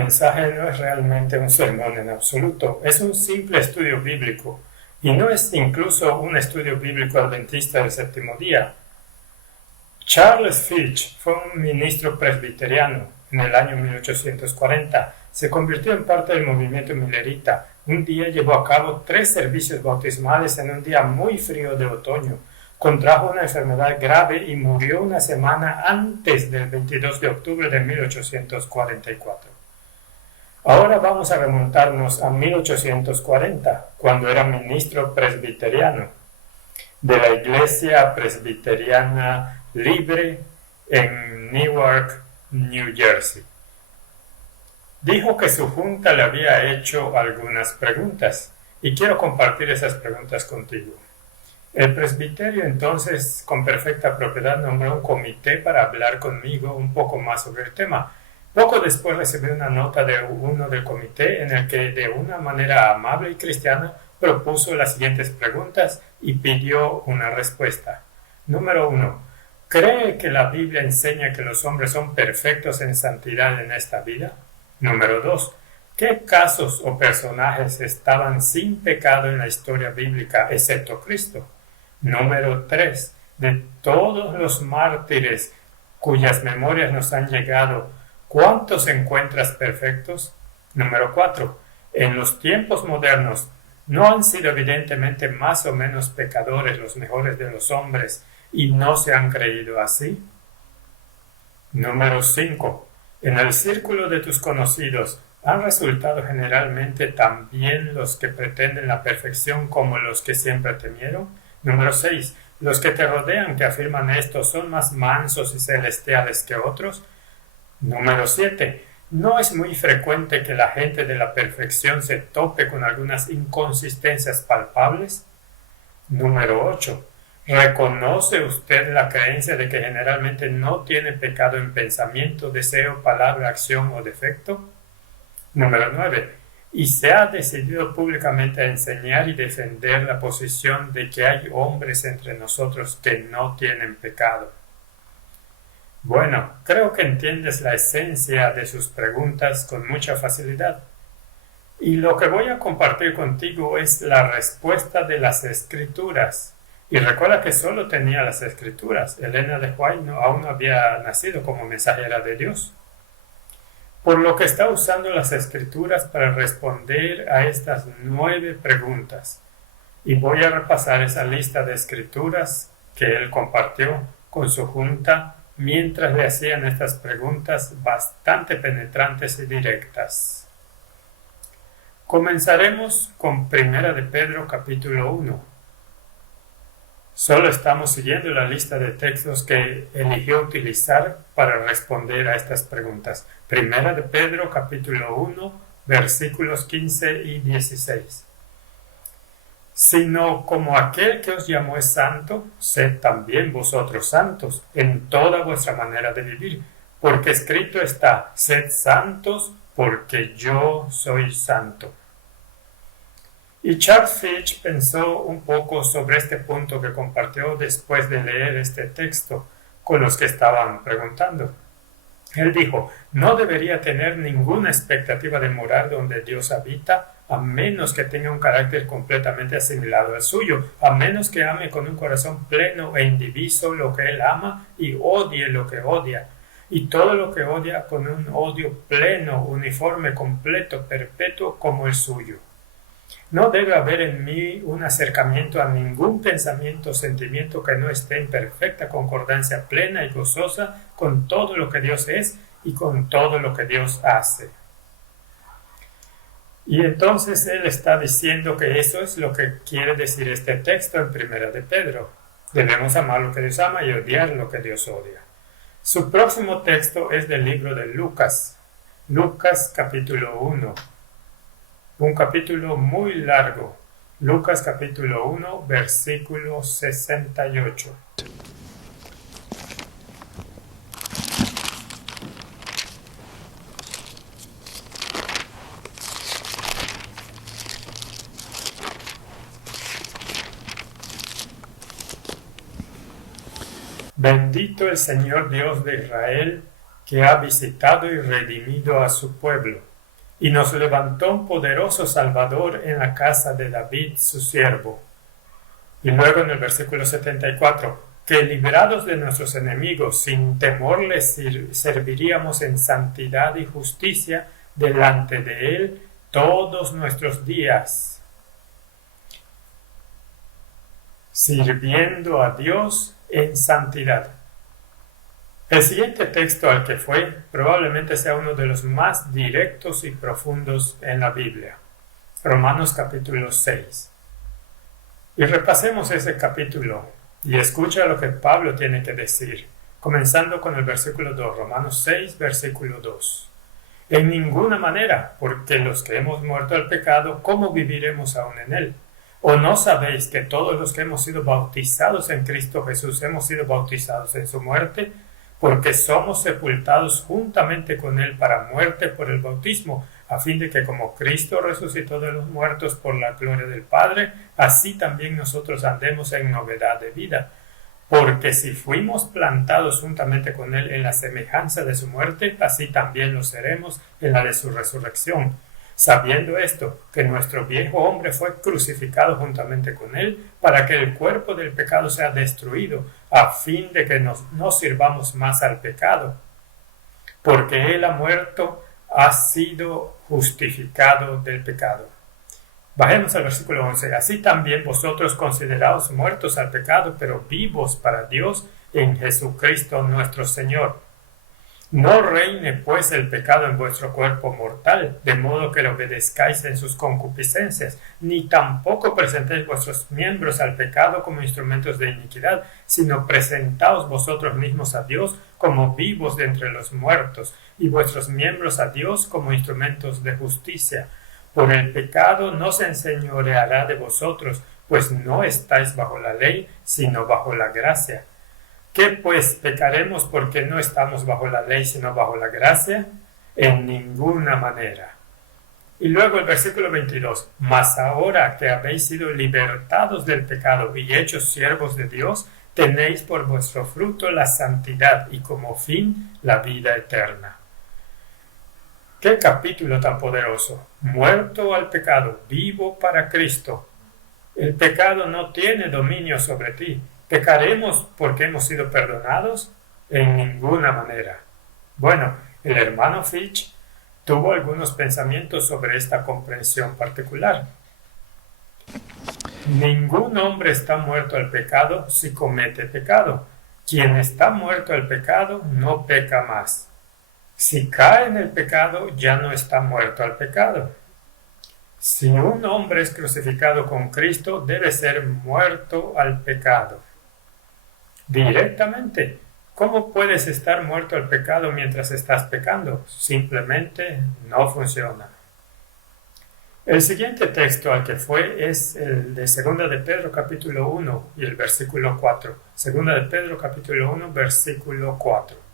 mensaje no es realmente un sermón en absoluto, es un simple estudio bíblico, y no es incluso un estudio bíblico adventista del séptimo día. Charles Fitch fue un ministro presbiteriano en el año 1840. Se convirtió en parte del movimiento millerita. Un día llevó a cabo 3 servicios bautismales en un día muy frío de otoño. Contrajo una enfermedad grave y murió una semana antes del 22 de octubre de 1844. Ahora vamos a remontarnos a 1840, cuando era ministro presbiteriano de la Iglesia Presbiteriana Libre en Newark, New Jersey. Dijo que su junta le había hecho algunas preguntas y quiero compartir esas preguntas contigo. El presbiterio entonces, con perfecta propiedad, nombró un comité para hablar conmigo un poco más sobre el tema. Poco después recibí una nota de uno del comité en el que, de una manera amable y cristiana, propuso las siguientes preguntas y pidió una respuesta. Número 1. ¿Cree que la Biblia enseña que los hombres son perfectos en santidad en esta vida? Número 2. ¿Qué casos o personajes estaban sin pecado en la historia bíblica excepto Cristo? Número 3. De todos los mártires cuyas memorias nos han llegado, ¿cuántos encuentras perfectos? Número 4. En los tiempos modernos, ¿no han sido evidentemente más o menos pecadores los mejores de los hombres y no se han creído así? Número 5. En el círculo de tus conocidos, ¿han resultado generalmente también los que pretenden la perfección como los que siempre temieron? Número 6. ¿Los que te rodean que afirman esto son más mansos y celestiales que otros? Número 7. ¿No es muy frecuente que la gente de la perfección se tope con algunas inconsistencias palpables? Número 8. ¿Reconoce usted la creencia de que generalmente no tiene pecado en pensamiento, deseo, palabra, acción o defecto? Número 9. ¿Y se ha decidido públicamente a enseñar y defender la posición de que hay hombres entre nosotros que no tienen pecado? Bueno, creo que entiendes la esencia de sus preguntas con mucha facilidad. Y lo que voy a compartir contigo es la respuesta de las Escrituras. Y recuerda que solo tenía las Escrituras. Elena de White aún no había nacido como mensajera de Dios. Por lo que está usando las Escrituras para responder a estas 9 preguntas. Y voy a repasar esa lista de Escrituras que él compartió con su junta mientras le hacían estas preguntas bastante penetrantes y directas. Comenzaremos con 1 de Pedro capítulo 1. Solo estamos siguiendo la lista de textos que eligió utilizar para responder a estas preguntas. 1 de Pedro capítulo 1, versículos 15 y 16. Sino como aquel que os llamó es santo, sed también vosotros santos en toda vuestra manera de vivir, porque escrito está, sed santos porque yo soy santo. Y Charles Fitch pensó un poco sobre este punto que compartió después de leer este texto con los que estaban preguntando. Él dijo, no debería tener ninguna expectativa de morar donde Dios habita, a menos que tenga un carácter completamente asimilado al suyo, a menos que ame con un corazón pleno e indiviso lo que él ama y odie lo que odia, y todo lo que odia con un odio pleno, uniforme, completo, perpetuo como el suyo. No debe haber en mí un acercamiento a ningún pensamiento o sentimiento que no esté en perfecta concordancia plena y gozosa con todo lo que Dios es y con todo lo que Dios hace. Y entonces él está diciendo que eso es lo que quiere decir este texto en 1 de Pedro. Debemos amar lo que Dios ama y odiar lo que Dios odia. Su próximo texto es del libro de Lucas. Lucas capítulo 1. Un capítulo muy largo. Lucas capítulo 1, versículo 68. Bendito el Señor Dios de Israel, que ha visitado y redimido a su pueblo, y nos levantó un poderoso Salvador en la casa de David, su siervo. Y luego en el versículo 74, que librados de nuestros enemigos, sin temor les serviríamos en santidad y justicia delante de Él todos nuestros días, sirviendo a Dios en santidad. El siguiente texto al que fue probablemente sea uno de los más directos y profundos en la Biblia. Romanos capítulo 6. Y repasemos ese capítulo y escucha lo que Pablo tiene que decir, comenzando con el versículo 2, Romanos 6, versículo 2. En ninguna manera, porque los que hemos muerto al pecado, ¿cómo viviremos aún en él? ¿O no sabéis que todos los que hemos sido bautizados en Cristo Jesús hemos sido bautizados en su muerte? Porque somos sepultados juntamente con él para muerte por el bautismo, a fin de que como Cristo resucitó de los muertos por la gloria del Padre, así también nosotros andemos en novedad de vida. Porque si fuimos plantados juntamente con él en la semejanza de su muerte, así también lo seremos en la de su resurrección. Sabiendo esto, que nuestro viejo hombre fue crucificado juntamente con él, para que el cuerpo del pecado sea destruido, a fin de que no sirvamos más al pecado. Porque él ha muerto, ha sido justificado del pecado. Bajemos al versículo 11. Así también vosotros consideraos muertos al pecado, pero vivos para Dios en Jesucristo nuestro Señor. No reine pues el pecado en vuestro cuerpo mortal, de modo que le obedezcáis en sus concupiscencias, ni tampoco presentéis vuestros miembros al pecado como instrumentos de iniquidad, sino presentaos vosotros mismos a Dios como vivos de entre los muertos, y vuestros miembros a Dios como instrumentos de justicia. Por el pecado no se enseñoreará de vosotros, pues no estáis bajo la ley, sino bajo la gracia. ¿Qué pues pecaremos porque no estamos bajo la ley, sino bajo la gracia? En ninguna manera. Y luego el versículo 22. Mas ahora que habéis sido libertados del pecado y hechos siervos de Dios, tenéis por vuestro fruto la santidad y como fin la vida eterna. ¡Qué capítulo tan poderoso! Muerto al pecado, vivo para Cristo. El pecado no tiene dominio sobre ti. ¿Pecaremos porque hemos sido perdonados? En ninguna manera. Bueno, el hermano Fitch tuvo algunos pensamientos sobre esta comprensión particular. Ningún hombre está muerto al pecado si comete pecado. Quien está muerto al pecado no peca más. Si cae en el pecado, ya no está muerto al pecado. Si un hombre es crucificado con Cristo, debe ser muerto al pecado. Directamente. ¿Cómo puedes estar muerto al pecado mientras estás pecando? Simplemente no funciona. El siguiente texto al que fue es el de 2 de Pedro capítulo 1 y el versículo 4. 2 de Pedro capítulo 1 versículo 4.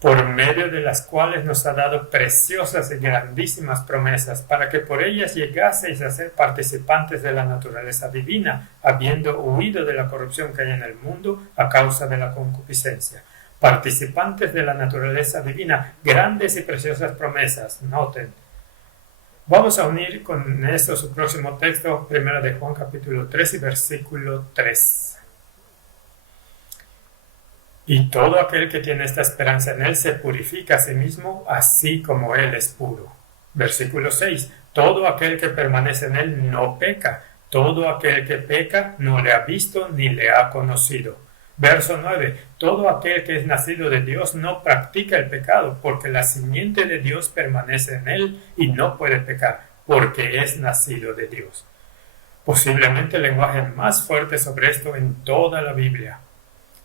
Por medio de las cuales nos ha dado preciosas y grandísimas promesas, para que por ellas llegaseis a ser participantes de la naturaleza divina, habiendo huido de la corrupción que hay en el mundo a causa de la concupiscencia. Participantes de la naturaleza divina, grandes y preciosas promesas, noten. Vamos a unir con esto su próximo texto, 1 de Juan capítulo 3 y versículo 3. Y todo aquel que tiene esta esperanza en él se purifica a sí mismo, así como él es puro. Versículo 6. Todo aquel que permanece en él no peca. Todo aquel que peca no le ha visto ni le ha conocido. Verso 9. Todo aquel que es nacido de Dios no practica el pecado, porque la simiente de Dios permanece en él y no puede pecar, porque es nacido de Dios. Posiblemente el lenguaje más fuerte sobre esto en toda la Biblia.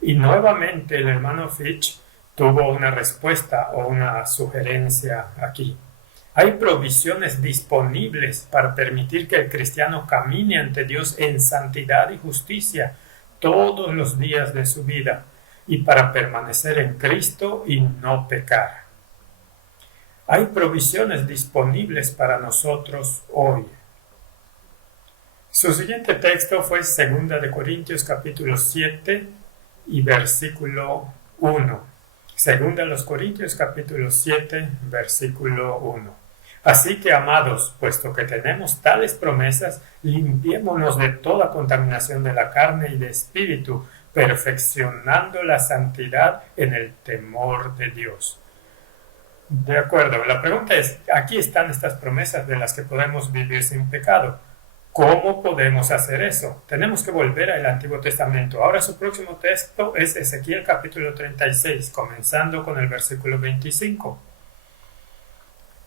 Y nuevamente el hermano Fitch tuvo una respuesta o una sugerencia aquí. Hay provisiones disponibles para permitir que el cristiano camine ante Dios en santidad y justicia todos los días de su vida y para permanecer en Cristo y no pecar. Hay provisiones disponibles para nosotros hoy. Su siguiente texto fue 2 de Corintios capítulo 7 y versículo 1. 2 Corintios capítulo 7, versículo 1. Así que, amados, puesto que tenemos tales promesas, limpiémonos de toda contaminación de la carne y de espíritu, perfeccionando la santidad en el temor de Dios. De acuerdo, la pregunta es, aquí están estas promesas de las que podemos vivir sin pecado. ¿Cómo podemos hacer eso? Tenemos que volver al Antiguo Testamento. Ahora su próximo texto es Ezequiel capítulo 36, comenzando con el versículo 25.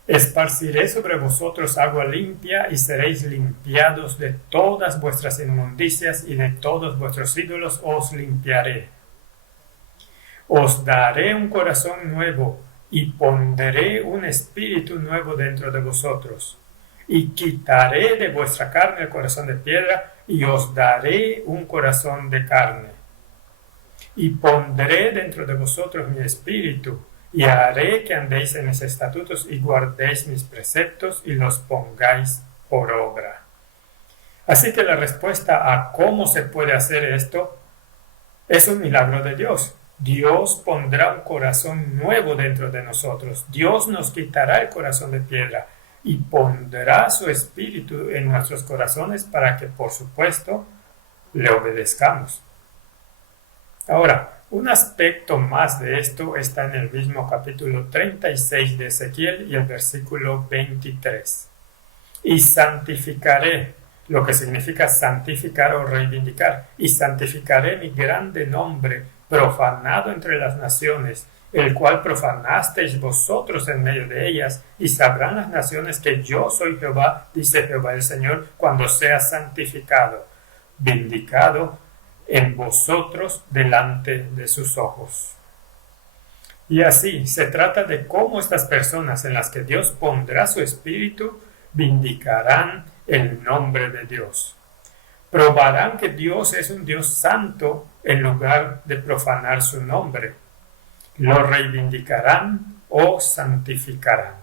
Esparciré sobre vosotros agua limpia y seréis limpiados de todas vuestras inmundicias y de todos vuestros ídolos os limpiaré. Os daré un corazón nuevo y pondré un espíritu nuevo dentro de vosotros. Y quitaré de vuestra carne el corazón de piedra y os daré un corazón de carne. Y pondré dentro de vosotros mi espíritu y haré que andéis en mis estatutos y guardéis mis preceptos y los pongáis por obra. Así que la respuesta a cómo se puede hacer esto es un milagro de Dios. Dios pondrá un corazón nuevo dentro de nosotros. Dios nos quitará el corazón de piedra y pondrá su espíritu en nuestros corazones para que, por supuesto, le obedezcamos. Ahora, un aspecto más de esto está en el mismo capítulo 36 de Ezequiel y el versículo 23. Y santificaré, lo que significa santificar o reivindicar, y santificaré mi grande nombre, profanado entre las naciones, el cual profanasteis vosotros en medio de ellas, y sabrán las naciones que yo soy Jehová, dice Jehová el Señor, cuando sea santificado, vindicado en vosotros delante de sus ojos. Y así se trata de cómo estas personas en las que Dios pondrá su espíritu vindicarán el nombre de Dios. Probarán que Dios es un Dios santo en lugar de profanar su nombre. Lo reivindicarán o santificarán.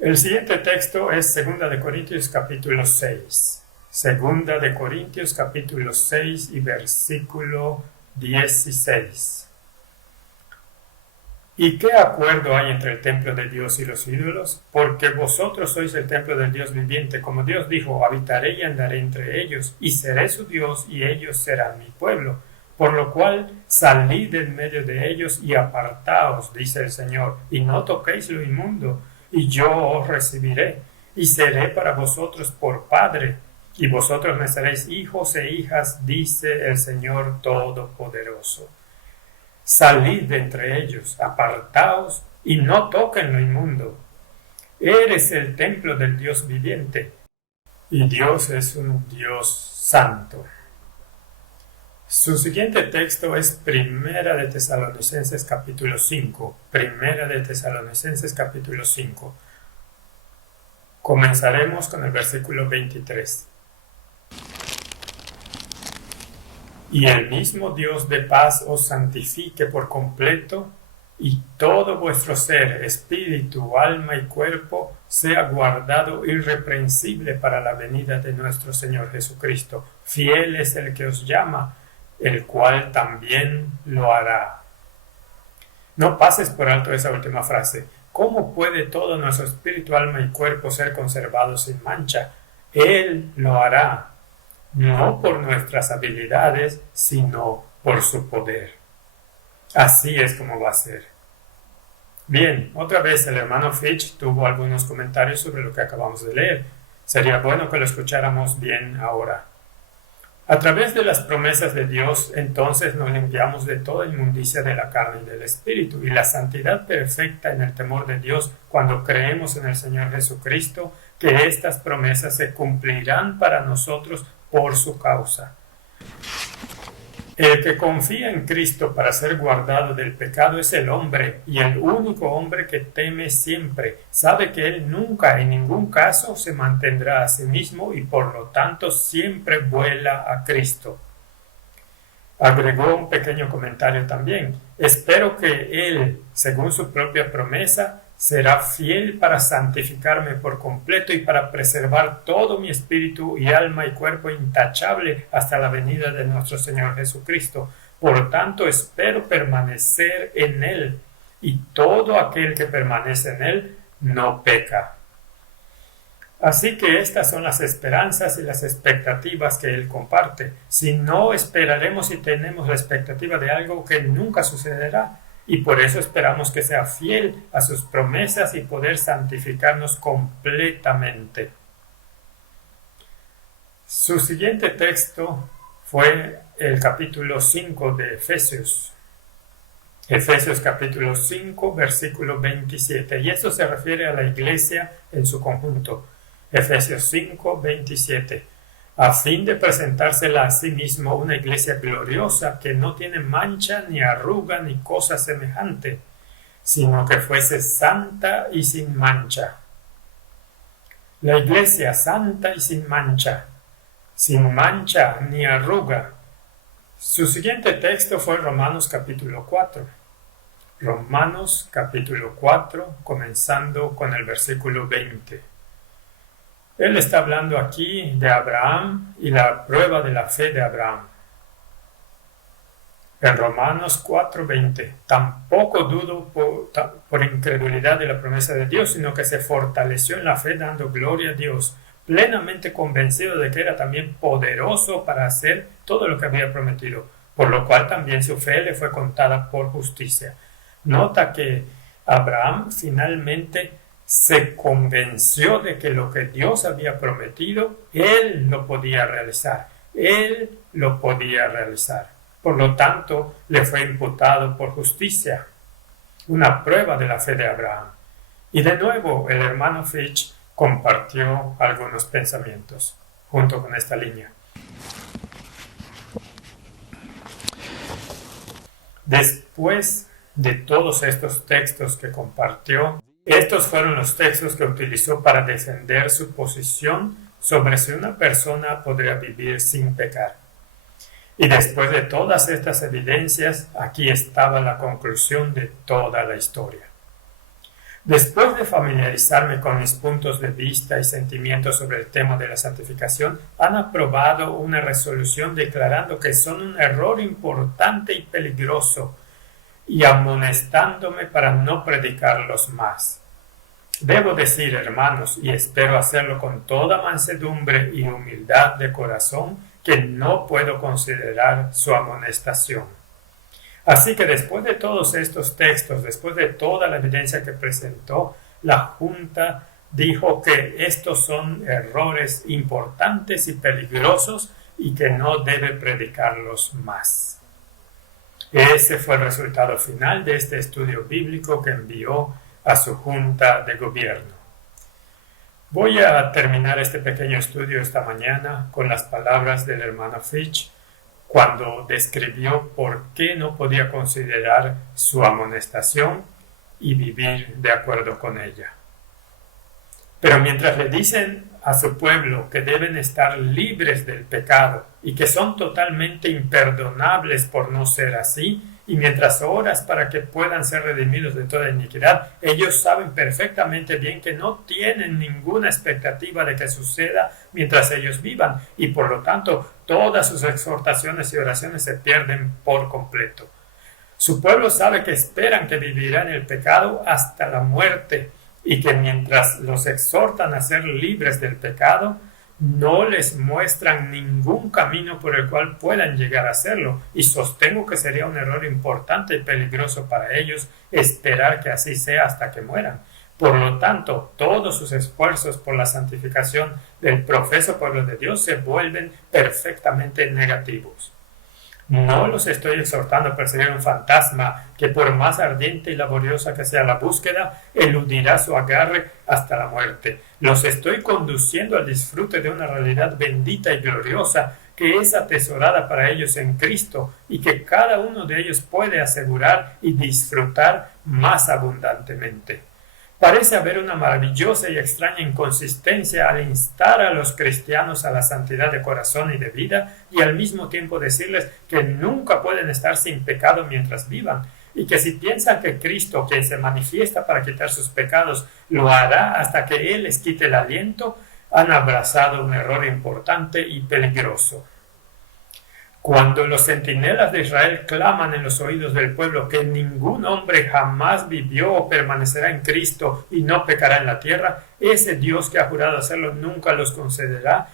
El siguiente texto es 2 de Corintios capítulo 6. 2 de Corintios capítulo 6 y versículo 16. ¿Y qué acuerdo hay entre el templo de Dios y los ídolos? Porque vosotros sois el templo del Dios viviente. Como Dios dijo, habitaré y andaré entre ellos, y seré su Dios, y ellos serán mi pueblo. Por lo cual, salid en medio de ellos y apartaos, dice el Señor, y no toquéis lo inmundo, y yo os recibiré, y seré para vosotros por Padre, y vosotros me seréis hijos e hijas, dice el Señor Todopoderoso. Salid de entre ellos, apartaos, y no toquen lo inmundo. Eres el templo del Dios viviente, y Dios es un Dios santo. Su siguiente texto es Primera de Tesalonicenses capítulo 5. Primera de Tesalonicenses capítulo 5. Comenzaremos con el versículo 23. Y el mismo Dios de paz os santifique por completo, y todo vuestro ser, espíritu, alma y cuerpo, sea guardado irreprensible para la venida de nuestro Señor Jesucristo. Fiel es el que os llama, el cual también lo hará. No pases por alto esa última frase. ¿Cómo puede todo nuestro espíritu, alma y cuerpo ser conservados sin mancha? Él lo hará, no por nuestras habilidades, sino por su poder. Así es como va a ser. Bien, otra vez el hermano Fitch tuvo algunos comentarios sobre lo que acabamos de leer. Sería bueno que lo escucháramos bien ahora. A través de las promesas de Dios, entonces nos limpiamos de toda inmundicia de la carne y del espíritu, y la santidad perfecta en el temor de Dios cuando creemos en el Señor Jesucristo, que estas promesas se cumplirán para nosotros por su causa. El que confía en Cristo para ser guardado del pecado es el hombre, y el único hombre que teme siempre. Sabe que él nunca, en ningún caso, se mantendrá a sí mismo y por lo tanto siempre vuela a Cristo. Agregó un pequeño comentario también. Espero que él, según su propia promesa, será fiel para santificarme por completo y para preservar todo mi espíritu y alma y cuerpo intachable hasta la venida de nuestro Señor Jesucristo. Por tanto, espero permanecer en Él, y todo aquel que permanece en Él no peca. Así que estas son las esperanzas y las expectativas que Él comparte. Si no, esperaremos y tenemos la expectativa de algo que nunca sucederá, y por eso esperamos que sea fiel a sus promesas y poder santificarnos completamente. Su siguiente texto fue el capítulo 5 de Efesios. Efesios capítulo 5, versículo 27. Y esto se refiere a la iglesia en su conjunto. Efesios 5, 27. A fin de presentársela a sí mismo una iglesia gloriosa que no tiene mancha ni arruga ni cosa semejante, sino que fuese santa y sin mancha. La iglesia santa y sin mancha ni arruga. Su siguiente texto fue Romanos capítulo 4. Romanos capítulo 4, comenzando con el versículo 20. Él está hablando aquí de Abraham y la prueba de la fe de Abraham. En Romanos 4:20, tampoco dudo por incredulidad de la promesa de Dios, sino que se fortaleció en la fe dando gloria a Dios, plenamente convencido de que era también poderoso para hacer todo lo que había prometido, por lo cual también su fe le fue contada por justicia. Nota que Abraham finalmente se convenció de que lo que Dios había prometido, él lo podía realizar. Él lo podía realizar. Por lo tanto, le fue imputado por justicia. Una prueba de la fe de Abraham. Y de nuevo, el hermano Fitch compartió algunos pensamientos junto con esta línea. Después de todos estos textos que compartió, estos fueron los textos que utilizó para defender su posición sobre si una persona podría vivir sin pecar. Y después de todas estas evidencias, aquí estaba la conclusión de toda la historia. Después de familiarizarme con mis puntos de vista y sentimientos sobre el tema de la santificación, han aprobado una resolución declarando que son un error importante y peligroso, y amonestándome para no predicarlos más. Debo decir, hermanos, y espero hacerlo con toda mansedumbre y humildad de corazón, que no puedo considerar su amonestación. Así que después de todos estos textos, después de toda la evidencia que presentó, la Junta dijo que estos son errores importantes y peligrosos y que no debe predicarlos más. Ese fue el resultado final de este estudio bíblico que envió a su junta de gobierno. Voy a terminar este pequeño estudio esta mañana con las palabras del hermano Fitch cuando describió por qué no podía considerar su amonestación y vivir de acuerdo con ella. Pero mientras le dicen a su pueblo que deben estar libres del pecado y que son totalmente imperdonables por no ser así, y mientras oras para que puedan ser redimidos de toda iniquidad, ellos saben perfectamente bien que no tienen ninguna expectativa de que suceda mientras ellos vivan, y por lo tanto todas sus exhortaciones y oraciones se pierden por completo. Su pueblo sabe que esperan que vivirán en el pecado hasta la muerte, y que mientras los exhortan a ser libres del pecado, no les muestran ningún camino por el cual puedan llegar a hacerlo, y sostengo que sería un error importante y peligroso para ellos esperar que así sea hasta que mueran. Por lo tanto, todos sus esfuerzos por la santificación del profeso pueblo de Dios se vuelven perfectamente negativos. No los estoy exhortando a perseguir un fantasma que, por más ardiente y laboriosa que sea la búsqueda, eludirá su agarre hasta la muerte. Los estoy conduciendo al disfrute de una realidad bendita y gloriosa que es atesorada para ellos en Cristo y que cada uno de ellos puede asegurar y disfrutar más abundantemente. Parece haber una maravillosa y extraña inconsistencia al instar a los cristianos a la santidad de corazón y de vida y al mismo tiempo decirles que nunca pueden estar sin pecado mientras vivan, y que si piensan que Cristo, quien se manifiesta para quitar sus pecados, lo hará hasta que Él les quite el aliento, han abrazado un error importante y peligroso. Cuando los centinelas de Israel claman en los oídos del pueblo que ningún hombre jamás vivió o permanecerá en Cristo y no pecará en la tierra, ese Dios que ha jurado hacerlo nunca los concederá.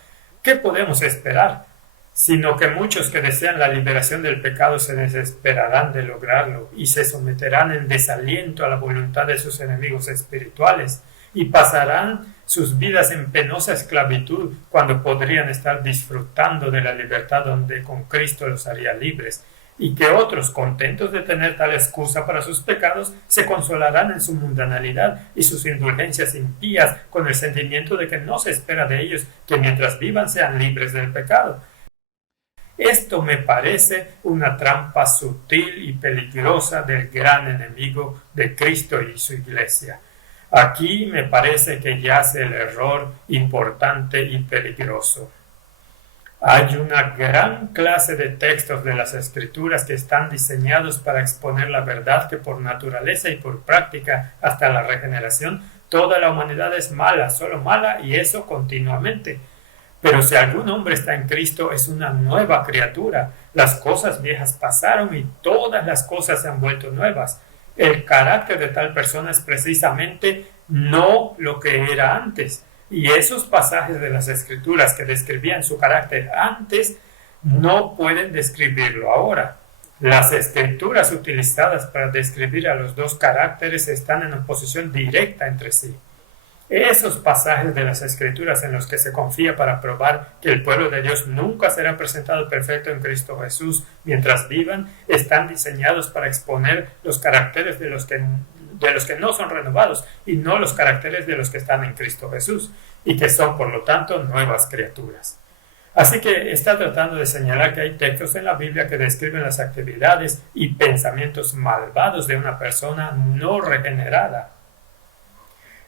¿Qué podemos esperar? Sino que muchos que desean la liberación del pecado se desesperarán de lograrlo y se someterán en desaliento a la voluntad de sus enemigos espirituales y pasarán sus vidas en penosa esclavitud cuando podrían estar disfrutando de la libertad donde con Cristo los haría libres, y que otros, contentos de tener tal excusa para sus pecados, se consolarán en su mundanalidad y sus indulgencias impías con el sentimiento de que no se espera de ellos que mientras vivan sean libres del pecado. Esto me parece una trampa sutil y peligrosa del gran enemigo de Cristo y su Iglesia. Aquí me parece que yace el error importante y peligroso. Hay una gran clase de textos de las Escrituras que están diseñados para exponer la verdad que por naturaleza y por práctica hasta la regeneración toda la humanidad es mala, solo mala, y eso continuamente. Pero si algún hombre está en Cristo, es una nueva criatura. Las cosas viejas pasaron y todas las cosas se han vuelto nuevas. El carácter de tal persona es precisamente no lo que era antes. Y esos pasajes de las Escrituras que describían su carácter antes no pueden describirlo ahora. Las Escrituras utilizadas para describir a los dos caracteres están en oposición directa entre sí. Esos pasajes de las Escrituras en los que se confía para probar que el pueblo de Dios nunca será presentado perfecto en Cristo Jesús mientras vivan, están diseñados para exponer los caracteres de los que no son renovados y no los caracteres de los que están en Cristo Jesús y que son por lo tanto nuevas criaturas. Así que está tratando de señalar que hay textos en la Biblia que describen las actividades y pensamientos malvados de una persona no regenerada.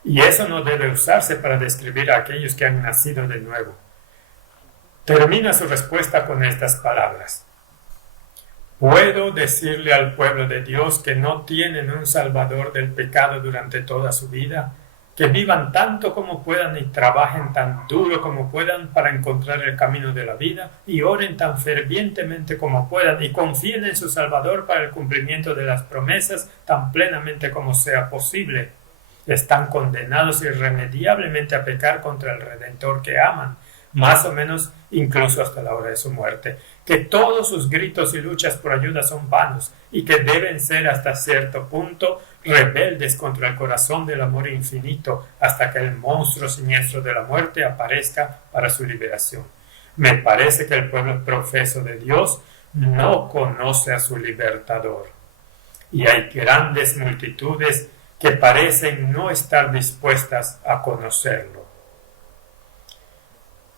Y eso no debe usarse para describir a aquellos que han nacido de nuevo. Termina su respuesta con estas palabras. ¿Puedo decirle al pueblo de Dios que no tienen un salvador del pecado durante toda su vida? Que vivan tanto como puedan y trabajen tan duro como puedan para encontrar el camino de la vida y oren tan fervientemente como puedan y confíen en su Salvador para el cumplimiento de las promesas tan plenamente como sea posible. Están condenados irremediablemente a pecar contra el Redentor que aman, más o menos incluso hasta la hora de su muerte, que todos sus gritos y luchas por ayuda son vanos y que deben ser hasta cierto punto rebeldes contra el corazón del amor infinito hasta que el monstruo siniestro de la muerte aparezca para su liberación. Me parece que el pueblo profeso de Dios no conoce a su libertador y hay grandes multitudes que parecen no estar dispuestas a conocerlo.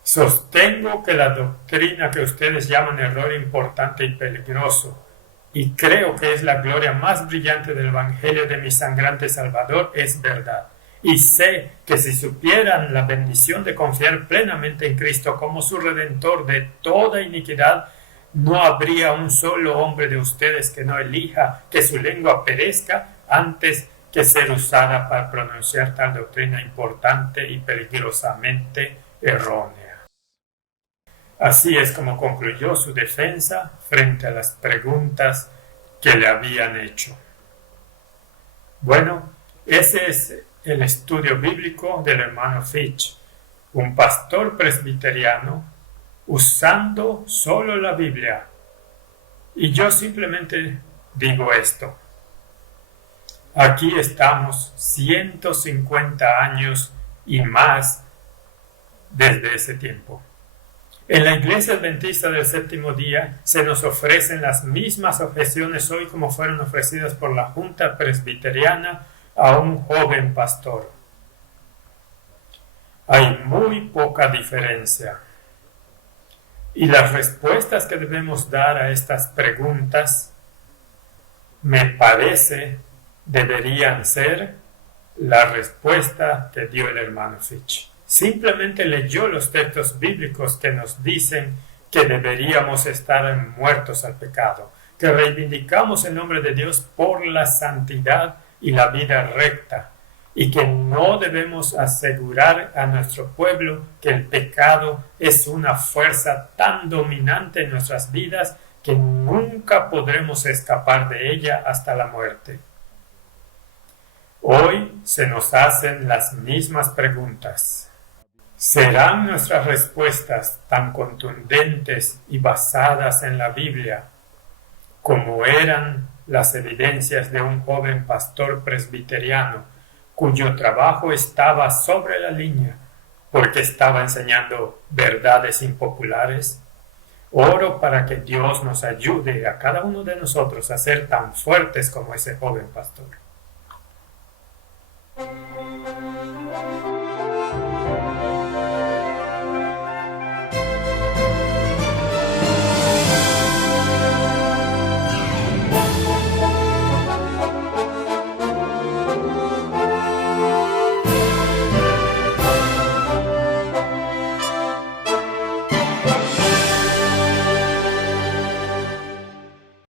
Sostengo que la doctrina que ustedes llaman error importante y peligroso, y creo que es la gloria más brillante del Evangelio de mi sangrante Salvador, es verdad. Y sé que si supieran la bendición de confiar plenamente en Cristo como su Redentor de toda iniquidad, no habría un solo hombre de ustedes que no elija que su lengua perezca antes que ser usada para pronunciar tal doctrina importante y peligrosamente errónea. Así es como concluyó su defensa frente a las preguntas que le habían hecho. Bueno, ese es el estudio bíblico del hermano Fitch, un pastor presbiteriano usando solo la Biblia. Y yo simplemente digo esto. Aquí estamos 150 años y más desde ese tiempo. En la Iglesia Adventista del Séptimo Día se nos ofrecen las mismas objeciones hoy como fueron ofrecidas por la Junta Presbiteriana a un joven pastor. Hay muy poca diferencia. Y las respuestas que debemos dar a estas preguntas, me parece, deberían ser la respuesta que dio el hermano Fitch. Simplemente leyó los textos bíblicos que nos dicen que deberíamos estar muertos al pecado, que reivindicamos el nombre de Dios por la santidad y la vida recta, y que no debemos asegurar a nuestro pueblo que el pecado es una fuerza tan dominante en nuestras vidas que nunca podremos escapar de ella hasta la muerte. Hoy se nos hacen las mismas preguntas. ¿Serán nuestras respuestas tan contundentes y basadas en la Biblia como eran las evidencias de un joven pastor presbiteriano cuyo trabajo estaba sobre la línea porque estaba enseñando verdades impopulares? Oro para que Dios nos ayude a cada uno de nosotros a ser tan fuertes como ese joven pastor.